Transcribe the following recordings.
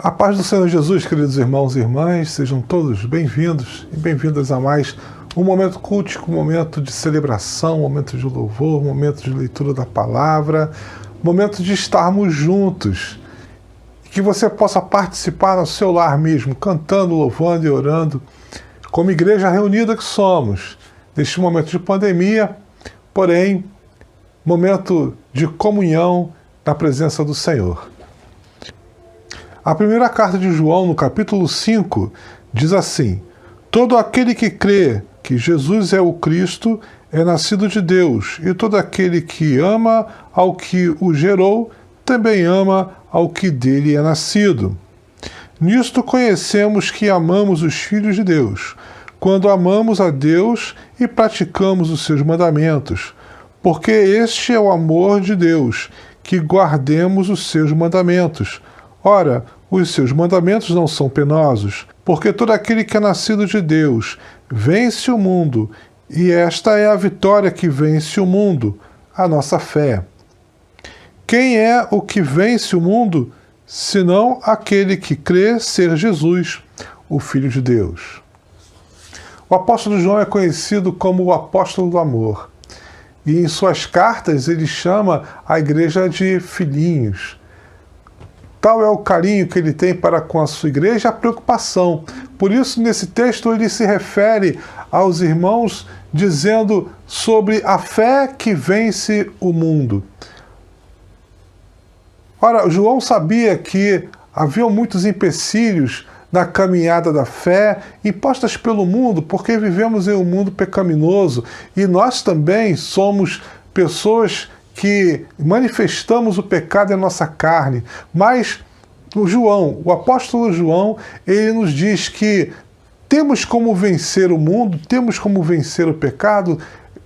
A paz do Senhor Jesus, queridos irmãos e irmãs, sejam todos bem-vindos e bem-vindas a mais um momento cultico, um momento de celebração, um momento de louvor, um momento de leitura da palavra, um momento de estarmos juntos. Que você possa participar no seu lar mesmo, cantando, louvando e orando, como igreja reunida que somos, neste momento de pandemia, porém, momento de comunhão na presença do Senhor. A primeira carta de João, no capítulo 5, diz assim: todo aquele que crê que Jesus é o Cristo é nascido de Deus, e todo aquele que ama ao que o gerou também ama ao que dele é nascido. Nisto conhecemos que amamos os filhos de Deus, quando amamos a Deus e praticamos os seus mandamentos, porque este é o amor de Deus, que guardemos os seus mandamentos. Ora, os seus mandamentos não são penosos, porque todo aquele que é nascido de Deus vence o mundo, e esta é a vitória que vence o mundo, a nossa fé. Quem é o que vence o mundo, senão aquele que crê ser Jesus, o Filho de Deus? O apóstolo João é conhecido como o apóstolo do amor, e em suas cartas ele chama a igreja de filhinhos. Tal é o carinho que ele tem para com a sua igreja, a preocupação. Por isso, nesse texto, ele se refere aos irmãos dizendo sobre a fé que vence o mundo. Ora, João sabia que havia muitos empecilhos na caminhada da fé, impostas pelo mundo, porque vivemos em um mundo pecaminoso e nós também somos pessoas que manifestamos o pecado em nossa carne. Mas o apóstolo João, ele nos diz que temos como vencer o mundo, temos como vencer o pecado,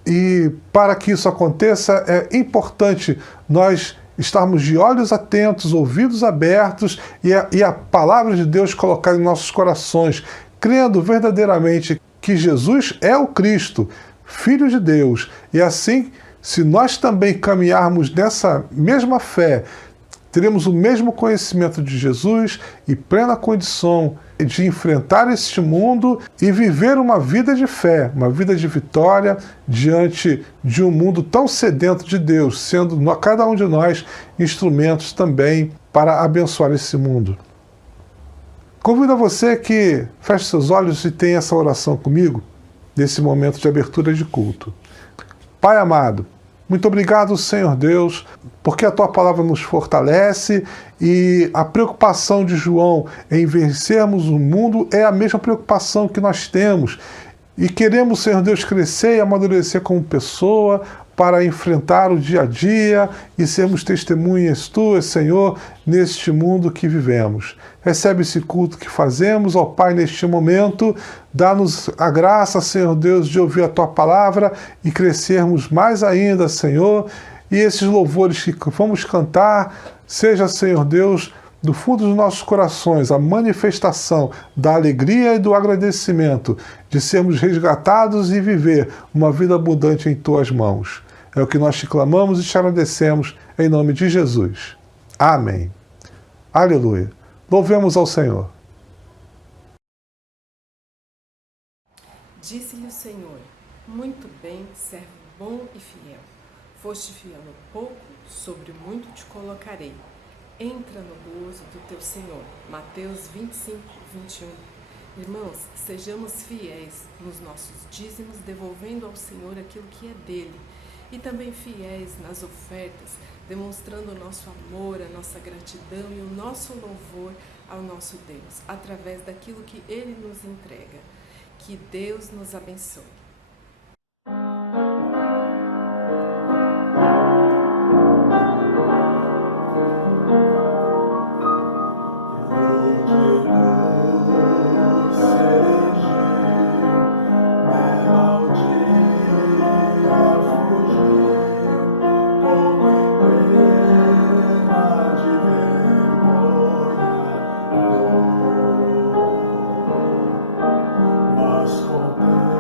e para que isso aconteça é importante nós estarmos de olhos atentos, ouvidos abertos e a palavra de Deus colocada em nossos corações, crendo verdadeiramente que Jesus é o Cristo, Filho de Deus, e assim, se nós também caminharmos nessa mesma fé, teremos o mesmo conhecimento de Jesus e plena condição de enfrentar este mundo e viver uma vida de fé, uma vida de vitória diante de um mundo tão sedento de Deus, sendo cada um de nós instrumentos também para abençoar esse mundo. Convido a você que feche seus olhos e tenha essa oração comigo nesse momento de abertura de culto. Pai amado, muito obrigado, Senhor Deus, porque a Tua palavra nos fortalece e a preocupação de João em vencermos o mundo é a mesma preocupação que nós temos. E queremos, Senhor Deus, crescer e amadurecer como pessoa para enfrentar o dia a dia e sermos testemunhas Tuas, Senhor, neste mundo que vivemos. Recebe esse culto que fazemos, ó Pai, neste momento. Dá-nos a graça, Senhor Deus, de ouvir a Tua palavra e crescermos mais ainda, Senhor. E esses louvores que vamos cantar, seja, Senhor Deus, do fundo dos nossos corações, a manifestação da alegria e do agradecimento de sermos resgatados e viver uma vida abundante em Tuas mãos. É o que nós te clamamos e te agradecemos em nome de Jesus. Amém. Aleluia. Louvemos ao Senhor. Disse-lhe o Senhor: muito bem, servo bom e fiel. Foste fiel no pouco, sobre o muito te colocarei. Entra no gozo do teu Senhor. Mateus 25, 21. Irmãos, sejamos fiéis nos nossos dízimos, devolvendo ao Senhor aquilo que é dele. E também fiéis nas ofertas, demonstrando o nosso amor, a nossa gratidão e o nosso louvor ao nosso Deus, através daquilo que Ele nos entrega. Que Deus nos abençoe. Mas contém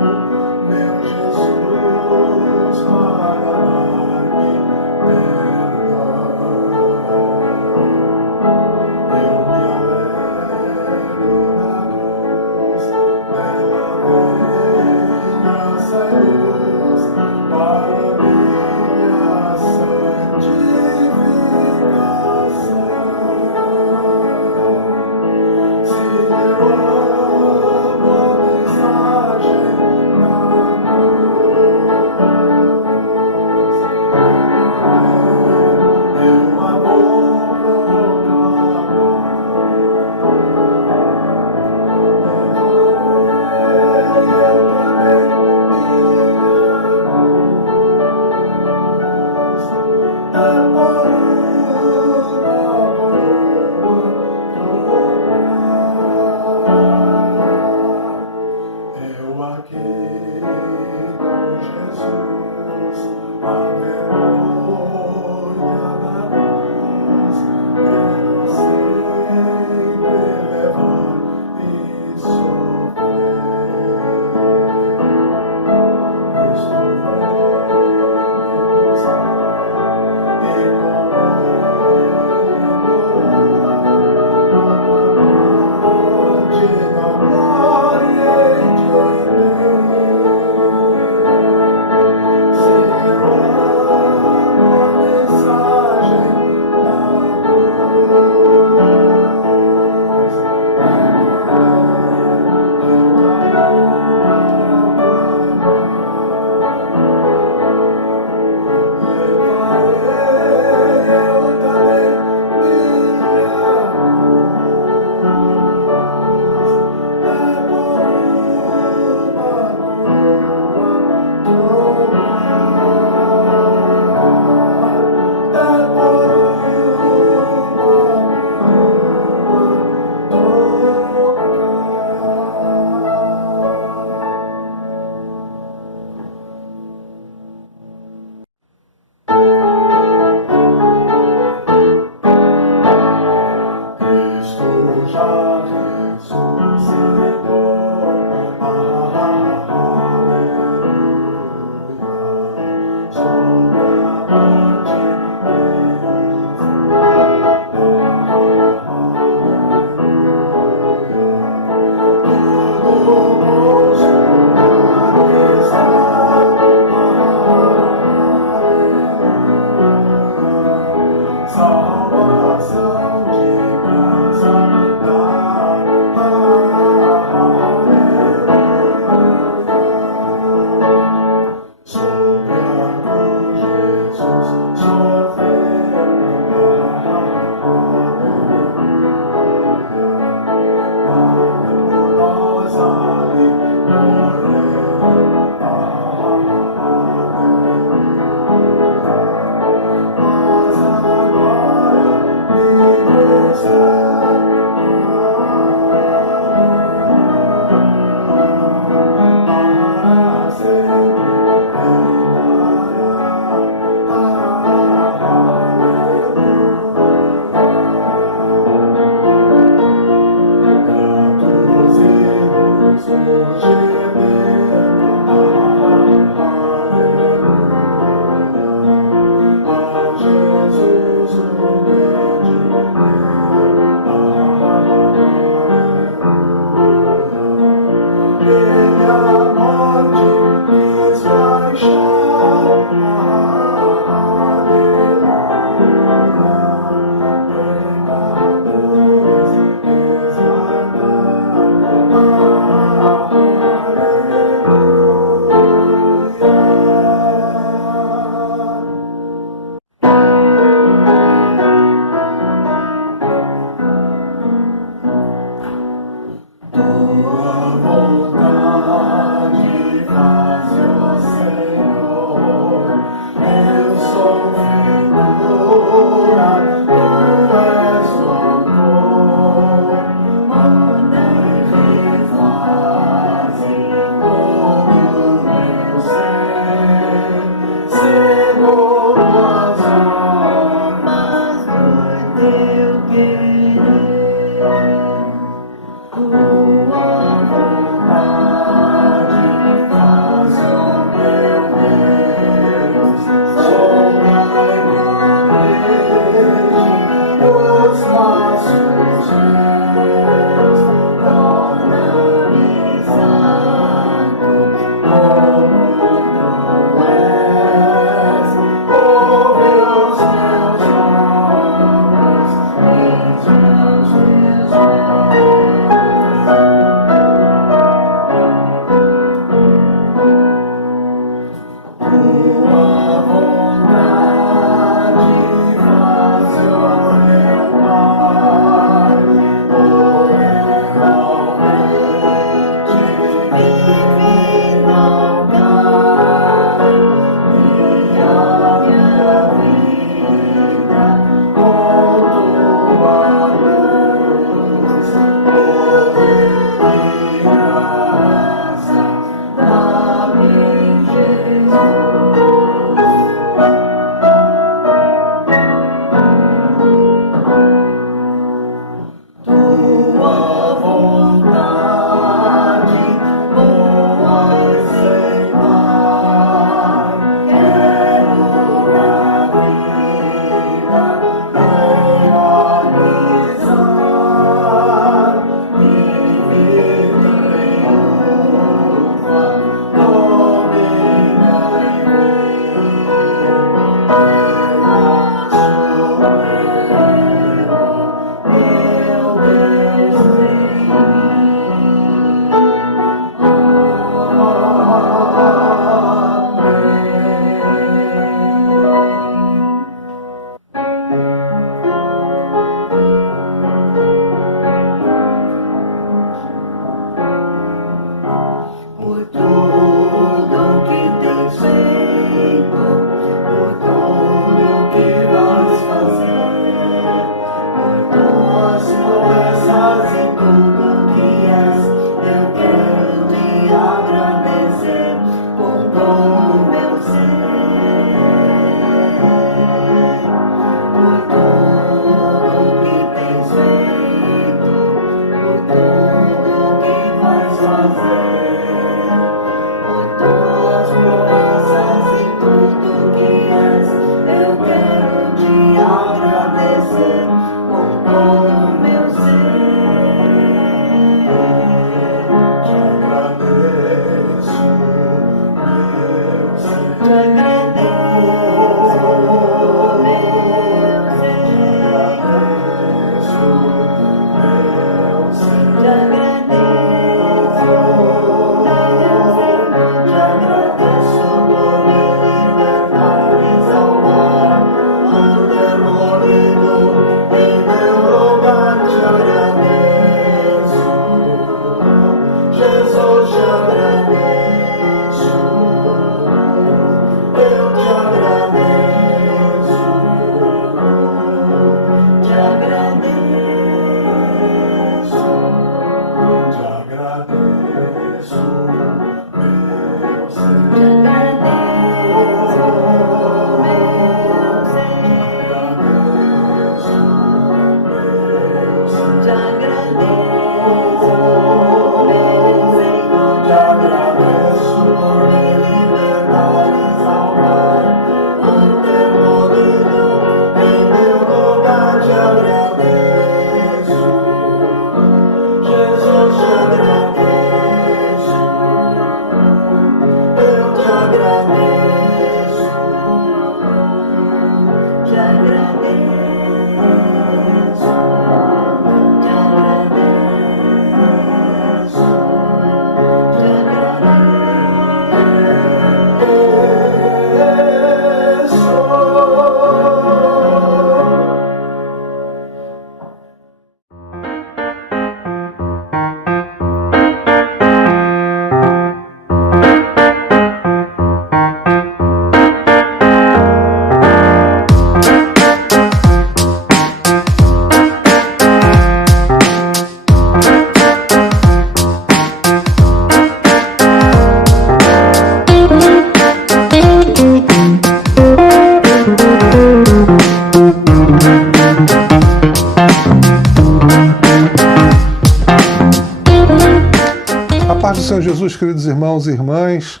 paz do Senhor Jesus, queridos irmãos e irmãs,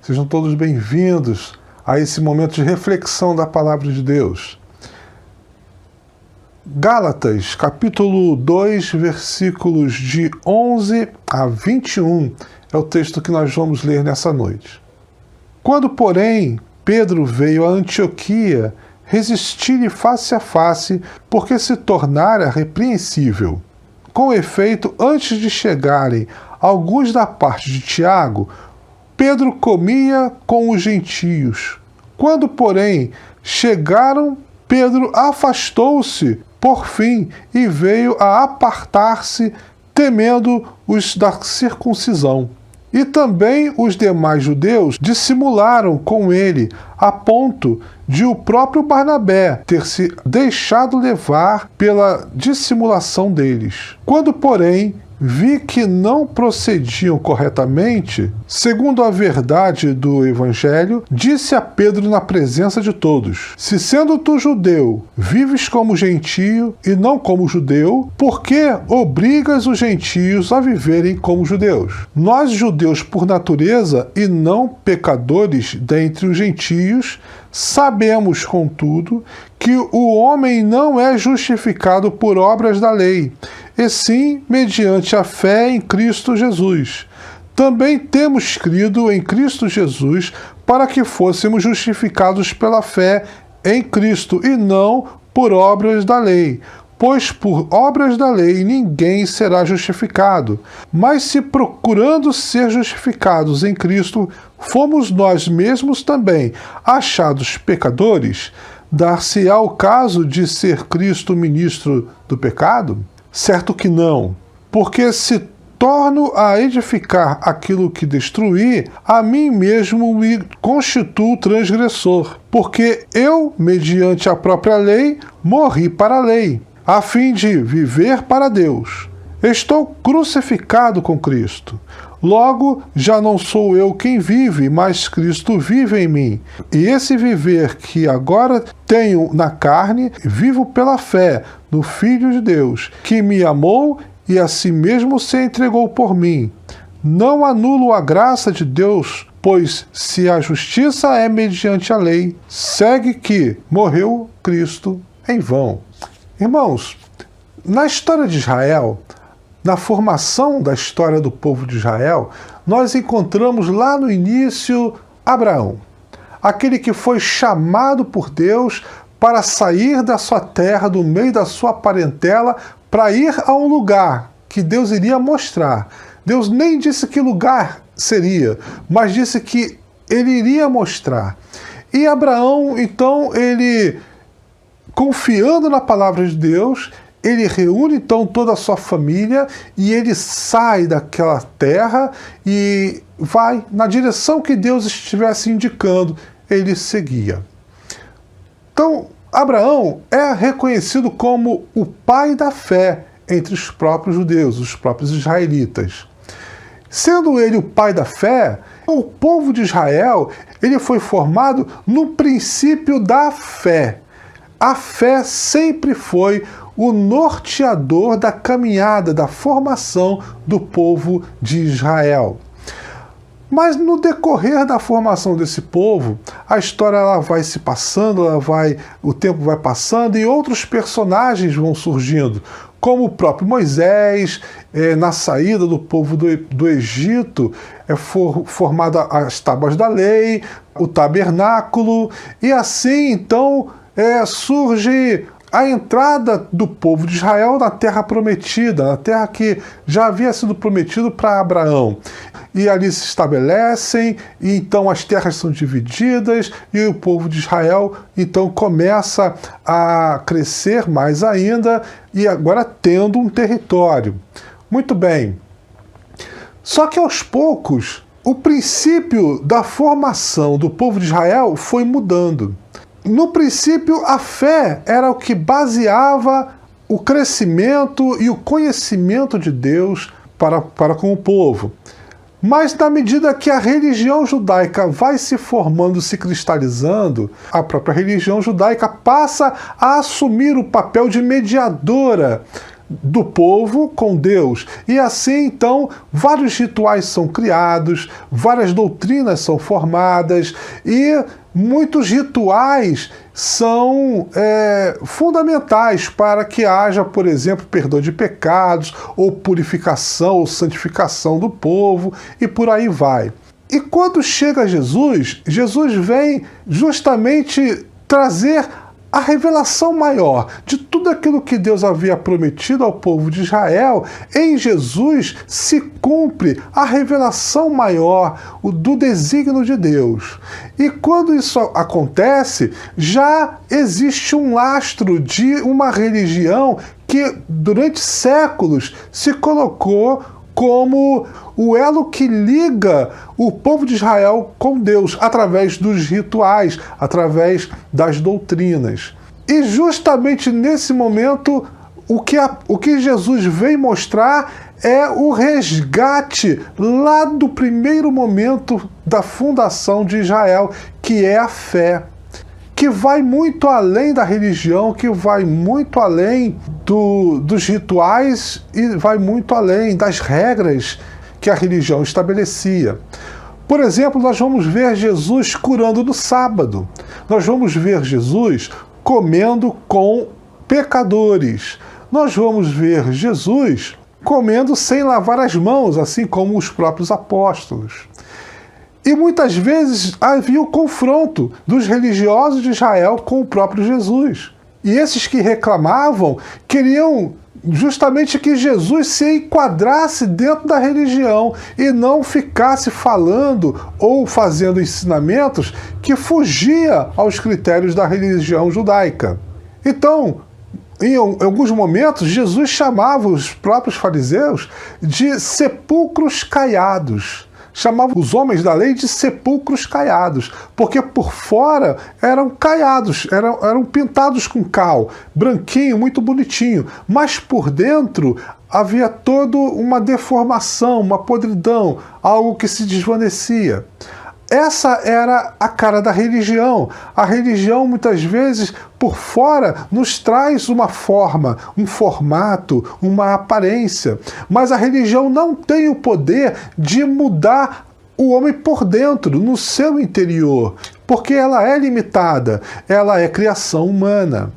sejam todos bem-vindos a esse momento de reflexão da Palavra de Deus. Gálatas, capítulo 2, versículos de 11 a 21, é o texto que nós vamos ler nessa noite. Quando, porém, Pedro veio a Antioquia, resisti-lhe face a face, porque se tornara repreensível. Com efeito, antes de chegarem alguns da parte de Tiago, Pedro comia com os gentios. Quando, porém, chegaram, Pedro afastou-se, por fim, e veio a apartar-se, temendo os da circuncisão. E também os demais judeus dissimularam com ele, a ponto de o próprio Barnabé ter se deixado levar pela dissimulação deles. Quando, porém, vi que não procediam corretamente, segundo a verdade do Evangelho, disse a Pedro na presença de todos: se sendo tu judeu, vives como gentio e não como judeu, por que obrigas os gentios a viverem como judeus? Nós, judeus por natureza e não pecadores dentre os gentios, sabemos, contudo, que o homem não é justificado por obras da lei, e sim mediante a fé em Cristo Jesus. Também temos crido em Cristo Jesus para que fôssemos justificados pela fé em Cristo e não por obras da lei. Pois por obras da lei ninguém será justificado. Mas se procurando ser justificados em Cristo, fomos nós mesmos também achados pecadores, dar-se-á o caso de ser Cristo ministro do pecado? Certo que não, porque se torno a edificar aquilo que destruí, a mim mesmo me constituo transgressor, porque eu, mediante a própria lei, morri para a lei, a fim de viver para Deus. Estou crucificado com Cristo. Logo, já não sou eu quem vive, mas Cristo vive em mim. E esse viver que agora tenho na carne, vivo pela fé no Filho de Deus, que me amou e a si mesmo se entregou por mim. Não anulo a graça de Deus, pois se a justiça é mediante a lei, segue que morreu Cristo em vão. Irmãos, na história de Israel, na formação da história do povo de Israel, nós encontramos lá no início Abraão, aquele que foi chamado por Deus para sair da sua terra, do meio da sua parentela, para ir a um lugar que Deus iria mostrar. Deus nem disse que lugar seria, mas disse que ele iria mostrar. E Abraão, então, ele, confiando na palavra de Deus, ele reúne então toda a sua família e ele sai daquela terra e vai na direção que Deus estivesse indicando. Ele seguia. Então, Abraão é reconhecido como o pai da fé entre os próprios judeus, os próprios israelitas. Sendo ele o pai da fé, o povo de Israel ele foi formado no princípio da fé. A fé sempre foi o norteador da caminhada, da formação do povo de Israel. Mas no decorrer da formação desse povo, a história ela vai se passando, o tempo vai passando e outros personagens vão surgindo, como o próprio Moisés, na saída do povo do Egito, formada as tábuas da lei, o tabernáculo, e assim então surge a entrada do povo de Israel na terra prometida, na terra que já havia sido prometido para Abraão. E ali se estabelecem, e então as terras são divididas, e o povo de Israel então começa a crescer mais ainda, e agora tendo um território. Muito bem. Só que aos poucos, o princípio da formação do povo de Israel foi mudando. No princípio, a fé era o que baseava o crescimento e o conhecimento de Deus para com o povo. Mas na medida que a religião judaica vai se formando, se cristalizando, a própria religião judaica passa a assumir o papel de mediadora do povo com Deus. E assim, então, vários rituais são criados, várias doutrinas são formadas e muitos rituais são fundamentais para que haja, por exemplo, perdão de pecados, ou purificação, ou santificação do povo, e por aí vai. E quando chega Jesus, Jesus vem justamente trazer a revelação maior de tudo aquilo que Deus havia prometido ao povo de Israel. Em Jesus se cumpre a revelação maior do desígnio de Deus. E quando isso acontece, já existe um lastro de uma religião que durante séculos se colocou como o elo que liga o povo de Israel com Deus, através dos rituais, através das doutrinas. E justamente nesse momento, o que Jesus vem mostrar é o resgate lá do primeiro momento da fundação de Israel, que é a fé, que vai muito além da religião, que vai muito além dos rituais e vai muito além das regras que a religião estabelecia. Por exemplo, nós vamos ver Jesus curando no sábado. Nós vamos ver Jesus comendo com pecadores. Nós vamos ver Jesus comendo sem lavar as mãos, assim como os próprios apóstolos. E muitas vezes havia o confronto dos religiosos de Israel com o próprio Jesus. E esses que reclamavam queriam justamente que Jesus se enquadrasse dentro da religião e não ficasse falando ou fazendo ensinamentos que fugia aos critérios da religião judaica. Então, em alguns momentos, Jesus chamava os próprios fariseus de sepulcros caiados. Chamava os homens da lei de sepulcros caiados, porque por fora eram caiados, eram pintados com cal, branquinho, muito bonitinho, mas por dentro havia toda uma deformação, uma podridão, algo que se desvanecia. Essa era a cara da religião. A religião, muitas vezes, por fora, nos traz uma forma, um formato, uma aparência. Mas a religião não tem o poder de mudar o homem por dentro, no seu interior, porque ela é limitada, ela é criação humana.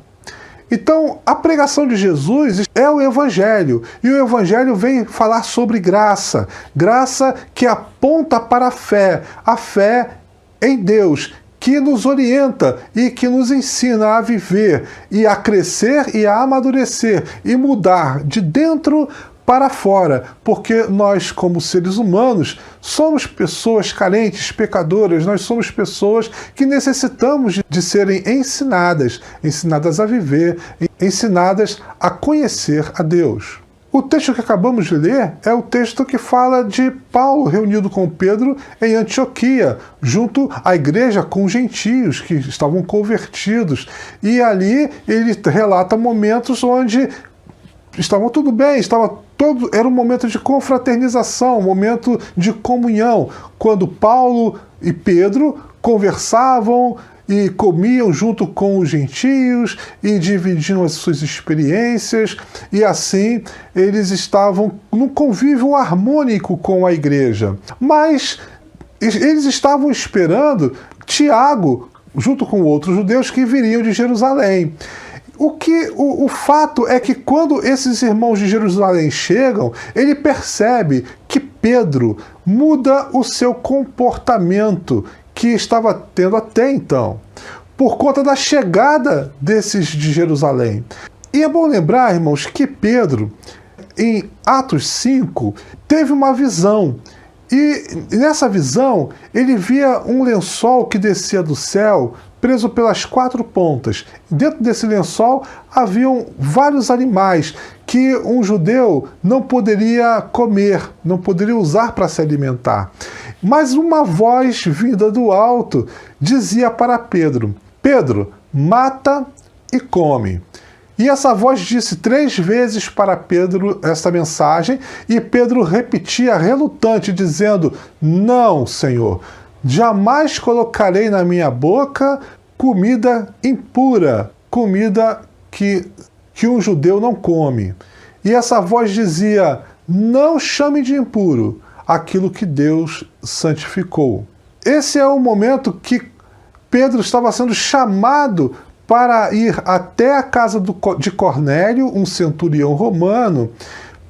Então, a pregação de Jesus é o Evangelho, e o Evangelho vem falar sobre graça, graça que aponta para a fé em Deus, que nos orienta e que nos ensina a viver e a crescer e a amadurecer e mudar de dentro para fora, porque nós, como seres humanos, somos pessoas carentes, pecadoras, nós somos pessoas que necessitamos de serem ensinadas a viver, ensinadas a conhecer a Deus. O texto que acabamos de ler é o texto que fala de Paulo reunido com Pedro em Antioquia, junto à igreja com gentios que estavam convertidos. E ali ele relata momentos onde estavam tudo bem, era um momento de confraternização, um momento de comunhão, quando Paulo e Pedro conversavam e comiam junto com os gentios e dividiam as suas experiências, e assim eles estavam num convívio harmônico com a igreja. Mas eles estavam esperando Tiago, junto com outros judeus que viriam de Jerusalém. O fato é que quando esses irmãos de Jerusalém chegam, ele percebe que Pedro muda o seu comportamento que estava tendo até então, por conta da chegada desses de Jerusalém. E é bom lembrar, irmãos, que Pedro, em Atos 5, teve uma visão. E nessa visão, ele via um lençol que descia do céu, preso pelas 4 pontas. Dentro desse lençol haviam vários animais que um judeu não poderia comer, não poderia usar para se alimentar. Mas uma voz vinda do alto dizia para Pedro: Pedro, mata e come. E essa voz disse 3 vezes para Pedro essa mensagem, e Pedro repetia relutante, dizendo: Não, Senhor, jamais colocarei na minha boca comida impura, comida que um judeu não come. E essa voz dizia: Não chame de impuro aquilo que Deus santificou. Esse é o momento que Pedro estava sendo chamado para ir até a casa de Cornélio, um centurião romano,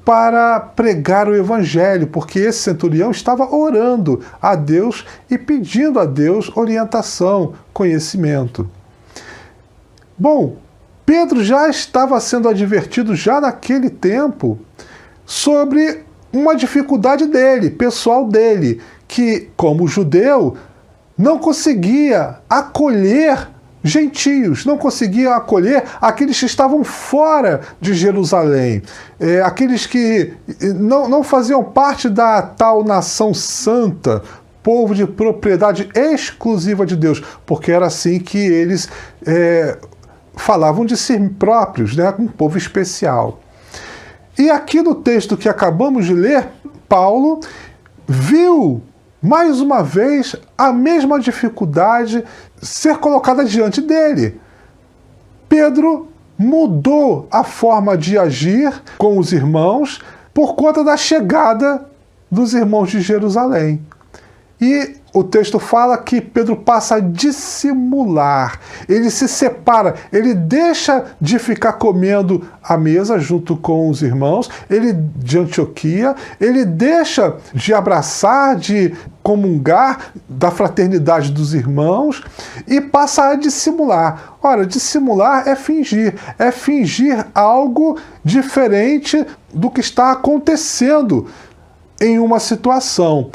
para pregar o evangelho, porque esse centurião estava orando a Deus e pedindo a Deus orientação, conhecimento. Bom, Pedro já estava sendo advertido já naquele tempo sobre uma dificuldade dele, pessoal dele, que, como judeu, não conseguia acolher gentios, não conseguia acolher aqueles que estavam fora de Jerusalém, aqueles que não faziam parte da tal nação santa, povo de propriedade exclusiva de Deus, porque era assim que eles falavam de si próprios, né, um povo especial. E aqui no texto que acabamos de ler, Paulo viu mais uma vez a mesma dificuldade ser colocada diante dele. Pedro mudou a forma de agir com os irmãos por conta da chegada dos irmãos de Jerusalém. E o texto fala que Pedro passa a dissimular, ele se separa, ele deixa de ficar comendo à mesa junto com os irmãos, ele de Antioquia, ele deixa de abraçar, de comungar da fraternidade dos irmãos e passa a dissimular. Ora, dissimular é fingir algo diferente do que está acontecendo em uma situação.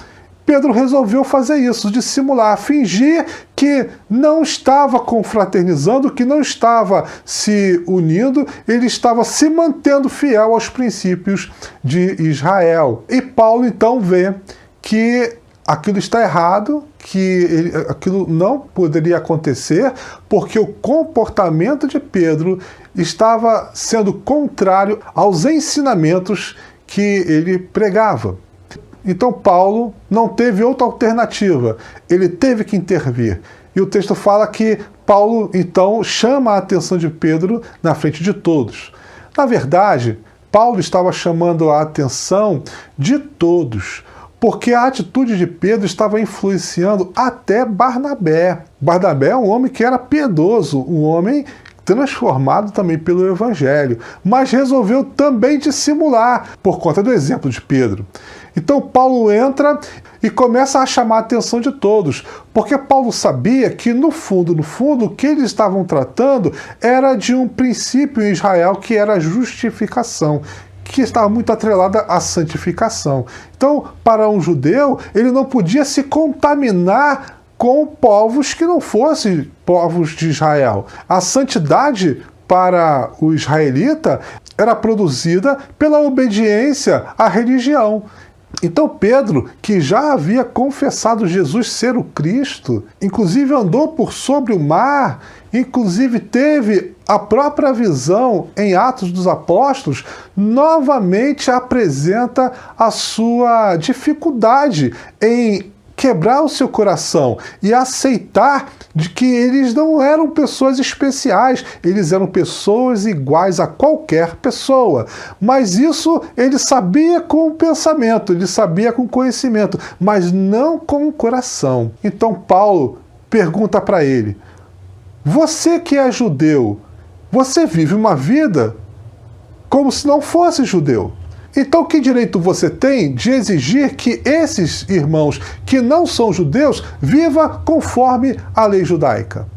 Pedro resolveu fazer isso, dissimular, fingir que não estava confraternizando, que não estava se unindo, ele estava se mantendo fiel aos princípios de Israel. E Paulo então vê que aquilo está errado, que aquilo não poderia acontecer, porque o comportamento de Pedro estava sendo contrário aos ensinamentos que ele pregava. Então Paulo não teve outra alternativa, ele teve que intervir. E o texto fala que Paulo então chama a atenção de Pedro na frente de todos. Na verdade, Paulo estava chamando a atenção de todos, porque a atitude de Pedro estava influenciando até Barnabé. Barnabé é um homem que era piedoso, um homem transformado também pelo Evangelho, mas resolveu também dissimular por conta do exemplo de Pedro. Então Paulo entra e começa a chamar a atenção de todos, porque Paulo sabia que no fundo, o que eles estavam tratando era de um princípio em Israel que era a justificação, que estava muito atrelada à santificação. Então, para um judeu, ele não podia se contaminar com povos que não fossem povos de Israel. A santidade para o israelita era produzida pela obediência à religião. Então Pedro, que já havia confessado Jesus ser o Cristo, inclusive andou por sobre o mar, inclusive teve a própria visão em Atos dos Apóstolos, novamente apresenta a sua dificuldade em quebrar o seu coração e aceitar de que eles não eram pessoas especiais, eles eram pessoas iguais a qualquer pessoa. Mas isso ele sabia com o pensamento, ele sabia com o conhecimento, mas não com o coração. Então Paulo pergunta para ele: você que é judeu, você vive uma vida como se não fosse judeu. Então, que direito você tem de exigir que esses irmãos que não são judeus vivam conforme a lei judaica?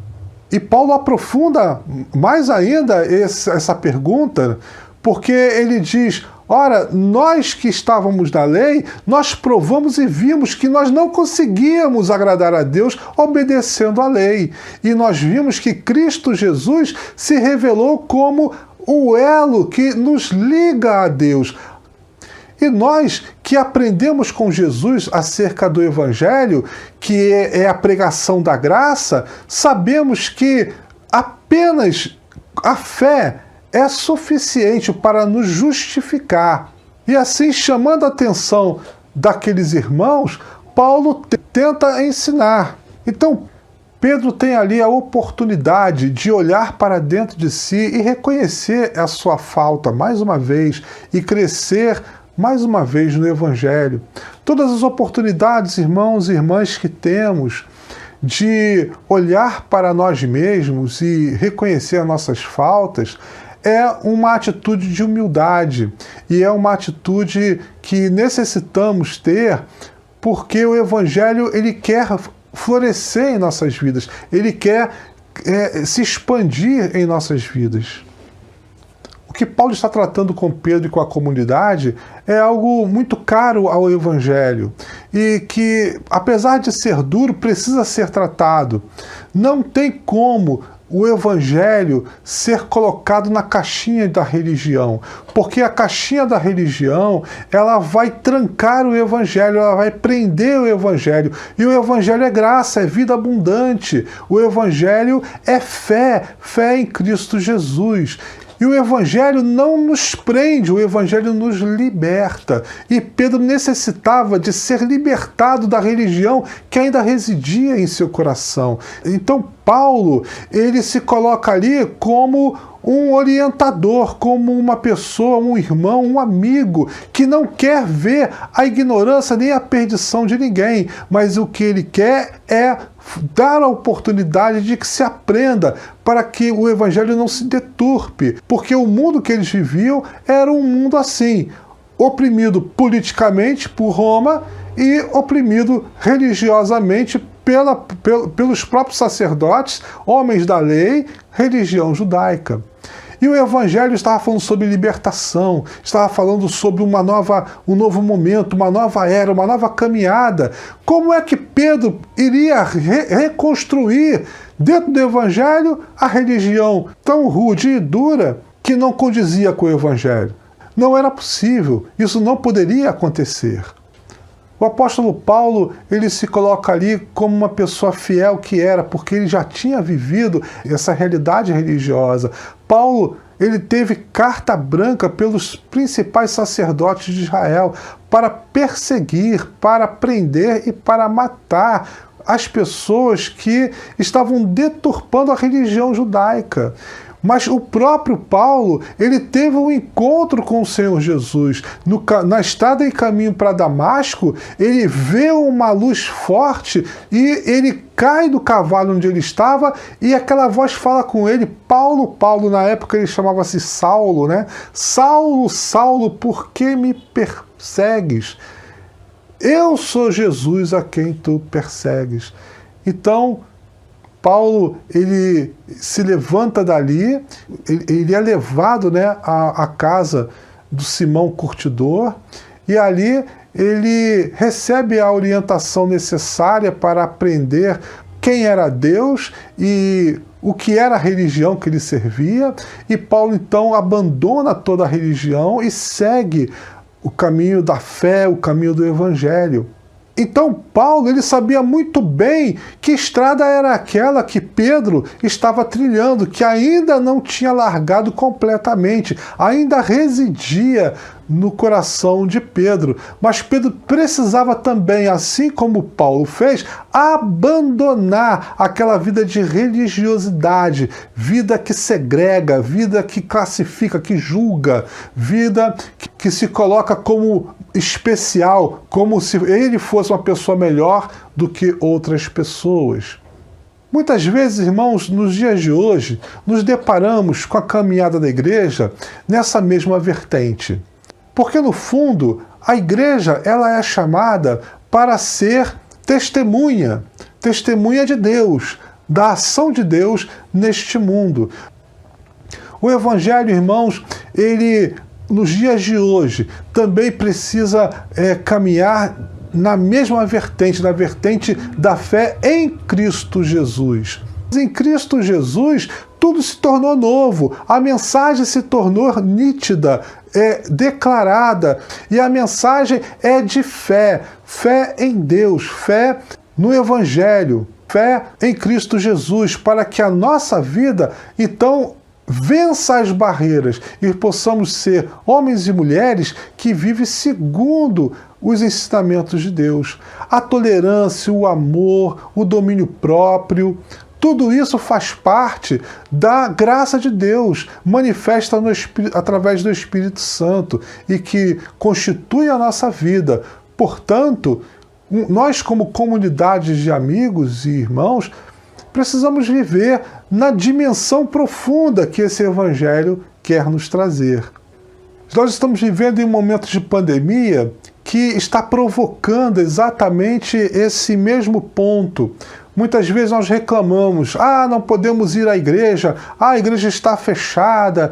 E Paulo aprofunda mais ainda essa pergunta, porque ele diz: ora, nós que estávamos na lei, nós provamos e vimos que nós não conseguíamos agradar a Deus obedecendo à lei. E nós vimos que Cristo Jesus se revelou como o elo que nos liga a Deus. E nós que aprendemos com Jesus acerca do Evangelho, que é a pregação da graça, sabemos que apenas a fé é suficiente para nos justificar. E assim, chamando a atenção daqueles irmãos, Paulo tenta ensinar. Então, Pedro tem ali a oportunidade de olhar para dentro de si e reconhecer a sua falta mais uma vez e crescer mais uma vez no Evangelho. Todas as oportunidades, irmãos e irmãs, que temos de olhar para nós mesmos e reconhecer nossas faltas é uma atitude de humildade e é uma atitude que necessitamos ter, porque o Evangelho ele quer florescer em nossas vidas, ele quer se expandir em nossas vidas. O que Paulo está tratando com Pedro e com a comunidade é algo muito caro ao Evangelho e que, apesar de ser duro, precisa ser tratado. Não tem como o Evangelho ser colocado na caixinha da religião, porque a caixinha da religião ela vai trancar o Evangelho, ela vai prender o Evangelho, e o Evangelho é graça, é vida abundante, o Evangelho é fé, fé em Cristo Jesus. E o Evangelho não nos prende, o Evangelho nos liberta. E Pedro necessitava de ser libertado da religião que ainda residia em seu coração. Então Paulo, ele se coloca ali como um orientador, como uma pessoa, um irmão, um amigo, que não quer ver a ignorância nem a perdição de ninguém, mas o que ele quer é dar a oportunidade de que se aprenda para que o Evangelho não se deturpe, porque o mundo que eles viviam era um mundo assim, oprimido politicamente por Roma e oprimido religiosamente pelos próprios sacerdotes, homens da lei, religião judaica. E o Evangelho estava falando sobre libertação, estava falando sobre um novo momento, uma nova era, uma nova caminhada. Como é que Pedro iria reconstruir dentro do Evangelho a religião tão rude e dura que não condizia com o Evangelho? Não era possível, isso não poderia acontecer. O apóstolo Paulo, ele se coloca ali como uma pessoa fiel que era, porque ele já tinha vivido essa realidade religiosa. Paulo, ele teve carta branca pelos principais sacerdotes de Israel para perseguir, para prender e para matar as pessoas que estavam deturpando a religião judaica. Mas o próprio Paulo, ele teve um encontro com o Senhor Jesus. Na estrada em caminho para Damasco, ele vê uma luz forte e ele cai do cavalo onde ele estava e aquela voz fala com ele, Paulo, Paulo, na época ele chamava-se Saulo, né? Saulo, Saulo, por que me persegues? Eu sou Jesus a quem tu persegues. Então, Paulo, ele se levanta dali, ele é levado, né, à casa do Simão Curtidor, e ali ele recebe a orientação necessária para aprender quem era Deus e o que era a religião que ele servia, e Paulo então abandona toda a religião e segue o caminho da fé, o caminho do Evangelho. Então Paulo, ele sabia muito bem que estrada era aquela que Pedro estava trilhando, que ainda não tinha largado completamente, ainda residia no coração de Pedro. Mas Pedro precisava também, assim como Paulo fez, abandonar aquela vida de religiosidade, vida que segrega, vida que classifica, que julga, vida que se coloca como especial, como se ele fosse uma pessoa melhor do que outras pessoas. Muitas vezes, irmãos, nos dias de hoje, nos deparamos com a caminhada da igreja nessa mesma vertente. Porque, no fundo, a igreja ela é chamada para ser testemunha de Deus, da ação de Deus neste mundo. O Evangelho, irmãos, ele, nos dias de hoje, também precisa caminhar na mesma vertente, na vertente da fé em Cristo Jesus. Em Cristo Jesus, tudo se tornou novo, a mensagem se tornou nítida, declarada, e a mensagem é de fé, fé em Deus, fé no Evangelho, fé em Cristo Jesus, para que a nossa vida, então, vença as barreiras e possamos ser homens e mulheres que vivem segundo os ensinamentos de Deus. A tolerância, o amor, o domínio próprio, tudo isso faz parte da graça de Deus, manifesta através do Espírito Santo e que constitui a nossa vida. Portanto, Nós, como comunidade de amigos e irmãos, precisamos viver na dimensão profunda que esse Evangelho quer nos trazer. Nós estamos vivendo em um momento de pandemia que está provocando exatamente esse mesmo ponto. Muitas vezes nós reclamamos, não podemos ir à igreja, a igreja está fechada,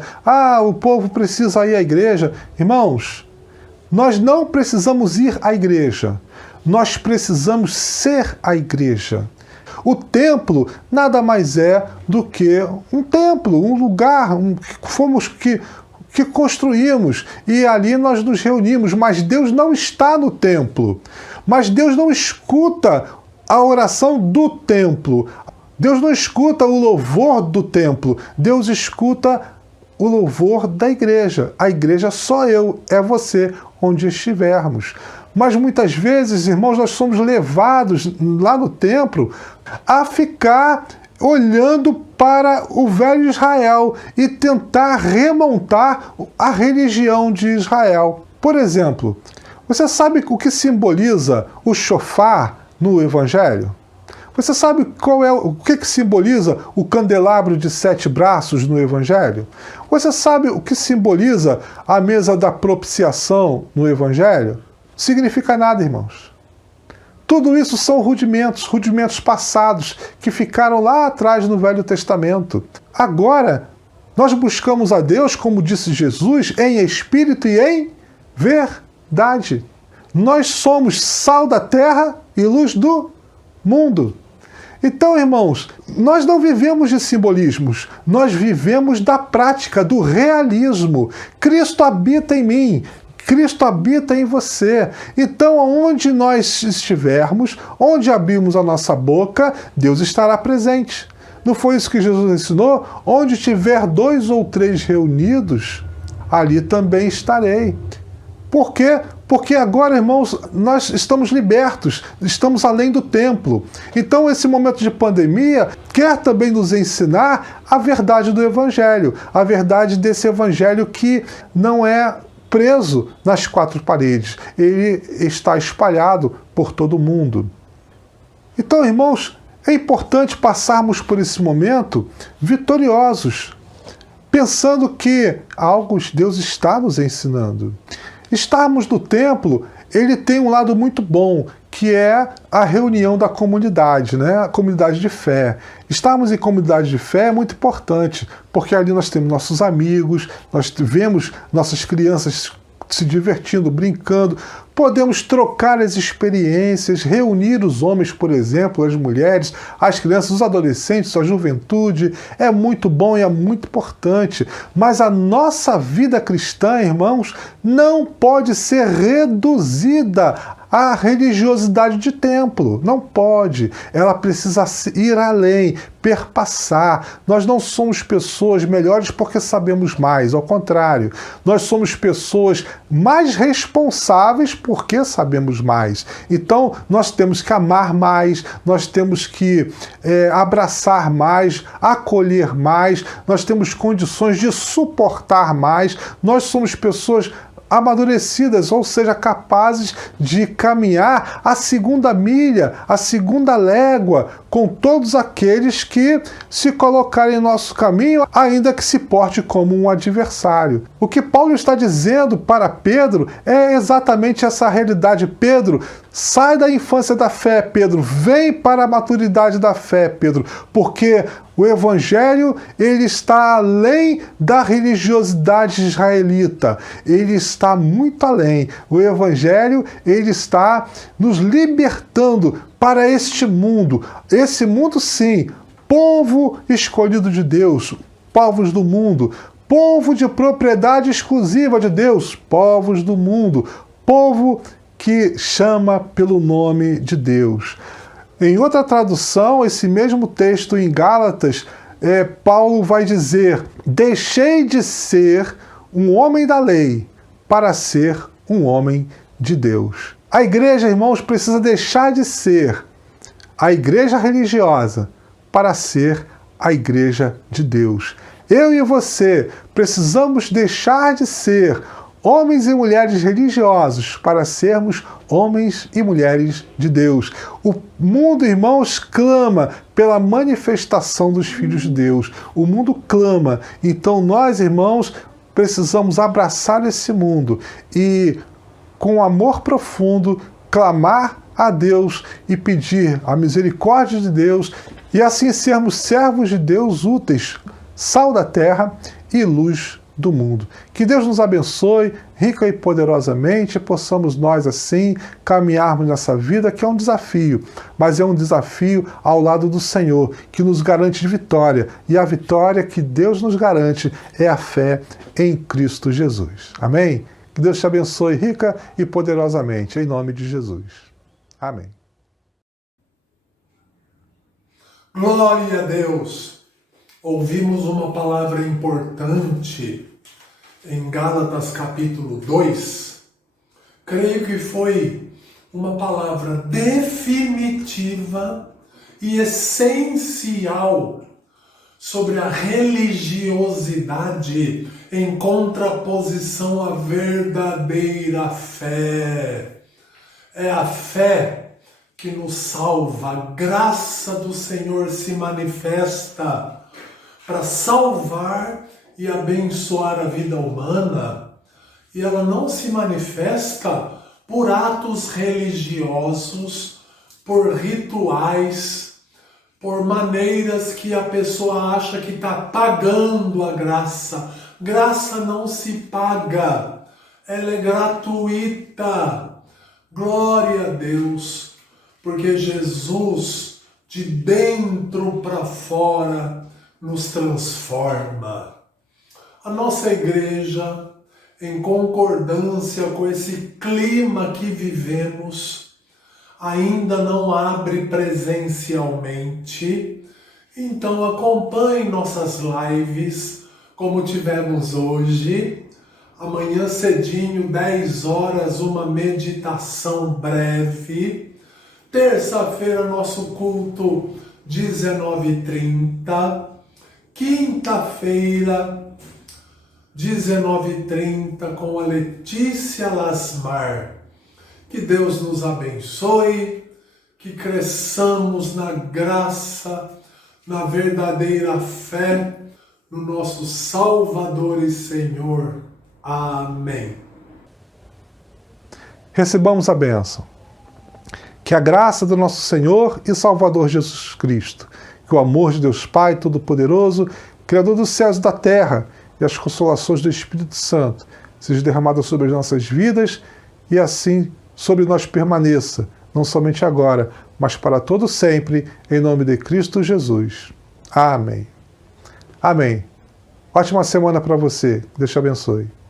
o povo precisa ir à igreja. Irmãos, nós não precisamos ir à igreja, nós precisamos ser a igreja. O templo nada mais é do que um templo, um lugar que construímos e ali nós nos reunimos, mas Deus não está no templo. Mas Deus não escuta a oração do templo. Deus não escuta o louvor do templo. Deus escuta o louvor da igreja. A igreja sou eu, é você, onde estivermos. Mas muitas vezes, irmãos, nós somos levados lá no templo a ficar olhando para o velho Israel e tentar remontar a religião de Israel. Por exemplo, você sabe o que simboliza o shofar no Evangelho? Você sabe o que simboliza o candelabro de 7 braços no Evangelho? Você sabe o que simboliza a mesa da propiciação no Evangelho? Significa nada, irmãos. Tudo isso são rudimentos passados que ficaram lá atrás no Velho Testamento. Agora, nós buscamos a Deus, como disse Jesus, em espírito e em verdade. Nós somos sal da terra e luz do mundo. Então, irmãos, nós não vivemos de simbolismos, nós vivemos da prática, do realismo. Cristo habita em mim. Cristo habita em você. Então, onde nós estivermos, onde abrirmos a nossa boca, Deus estará presente. Não foi isso que Jesus ensinou? Onde tiver 2 ou 3 reunidos, ali também estarei. Por quê? Porque agora, irmãos, nós estamos libertos, estamos além do templo. Então, esse momento de pandemia quer também nos ensinar a verdade do Evangelho, a verdade desse Evangelho que não é preso nas 4 paredes, ele está espalhado por todo o mundo. Então, irmãos, é importante passarmos por esse momento vitoriosos, pensando que algo Deus está nos ensinando. Estarmos no templo, ele tem um lado muito bom, que é a reunião da comunidade, né? A comunidade de fé. Estarmos em comunidade de fé é muito importante, porque ali nós temos nossos amigos, nós vemos nossas crianças se divertindo, brincando, podemos trocar as experiências, reunir os homens, por exemplo, as mulheres, as crianças, os adolescentes, a juventude. É muito bom e é muito importante. Mas a nossa vida cristã, irmãos, não pode ser reduzida à religiosidade de templo. Não pode. Ela precisa ir além, perpassar. Nós não somos pessoas melhores porque sabemos mais. Ao contrário, nós somos pessoas mais responsáveis porque sabemos mais. Então, nós temos que amar mais, nós temos que abraçar mais, acolher mais, nós temos condições de suportar mais, nós somos pessoas amadurecidas, ou seja, capazes de caminhar a 2ª milha, a 2ª légua, com todos aqueles que se colocarem em nosso caminho, ainda que se porte como um adversário. O que Paulo está dizendo para Pedro é exatamente essa realidade. Pedro, sai da infância da fé, Pedro, vem para a maturidade da fé, Pedro, porque o Evangelho, ele está além da religiosidade israelita, ele está muito além. O Evangelho, ele está nos libertando para este mundo. Esse mundo, sim, povo escolhido de Deus, povos do mundo, povo de propriedade exclusiva de Deus, povos do mundo, povo que chama pelo nome de Deus. Em outra tradução, esse mesmo texto em Gálatas, Paulo vai dizer: deixei de ser um homem da lei para ser um homem de Deus. A igreja, irmãos, precisa deixar de ser a igreja religiosa para ser a igreja de Deus. Eu e você precisamos deixar de ser homens e mulheres religiosos para sermos homens e mulheres de Deus. O mundo, irmãos, clama pela manifestação dos filhos de Deus. O mundo clama. Então nós, irmãos, precisamos abraçar esse mundo e, com amor profundo, clamar a Deus e pedir a misericórdia de Deus e assim sermos servos de Deus úteis, sal da terra e luz do mundo. Que Deus nos abençoe rica e poderosamente, possamos nós assim caminharmos nessa vida, que é um desafio, mas é um desafio ao lado do Senhor, que nos garante vitória, e a vitória que Deus nos garante é a fé em Cristo Jesus. Amém? Que Deus te abençoe rica e poderosamente, em nome de Jesus. Amém. Glória a Deus! Ouvimos uma palavra importante em Gálatas capítulo 2. Creio que foi uma palavra definitiva e essencial sobre a religiosidade em contraposição à verdadeira fé. É a fé que nos salva, a graça do Senhor se manifesta para salvar e abençoar a vida humana, e ela não se manifesta por atos religiosos, por rituais, por maneiras que a pessoa acha que está pagando a graça. Graça não se paga, ela é gratuita. Glória a Deus, porque Jesus, de dentro para fora, nos transforma. A nossa igreja, em concordância com esse clima que vivemos, ainda não abre presencialmente. Então acompanhe nossas lives, como tivemos hoje. Amanhã cedinho, 10 horas, uma meditação breve. Terça-feira, nosso culto, 19h30. Quinta-feira, 19h30, com a Letícia Lasmar. Que Deus nos abençoe, que cresçamos na graça, na verdadeira fé, no nosso Salvador e Senhor. Amém. Recebamos a bênção. Que a graça do nosso Senhor e Salvador Jesus Cristo, que o amor de Deus Pai Todo-Poderoso, Criador dos céus e da terra, e as consolações do Espírito Santo, seja derramada sobre as nossas vidas e assim sobre nós permaneça, não somente agora, mas para todo sempre, em nome de Cristo Jesus. Amém. Amém. Ótima semana para você. Deus te abençoe.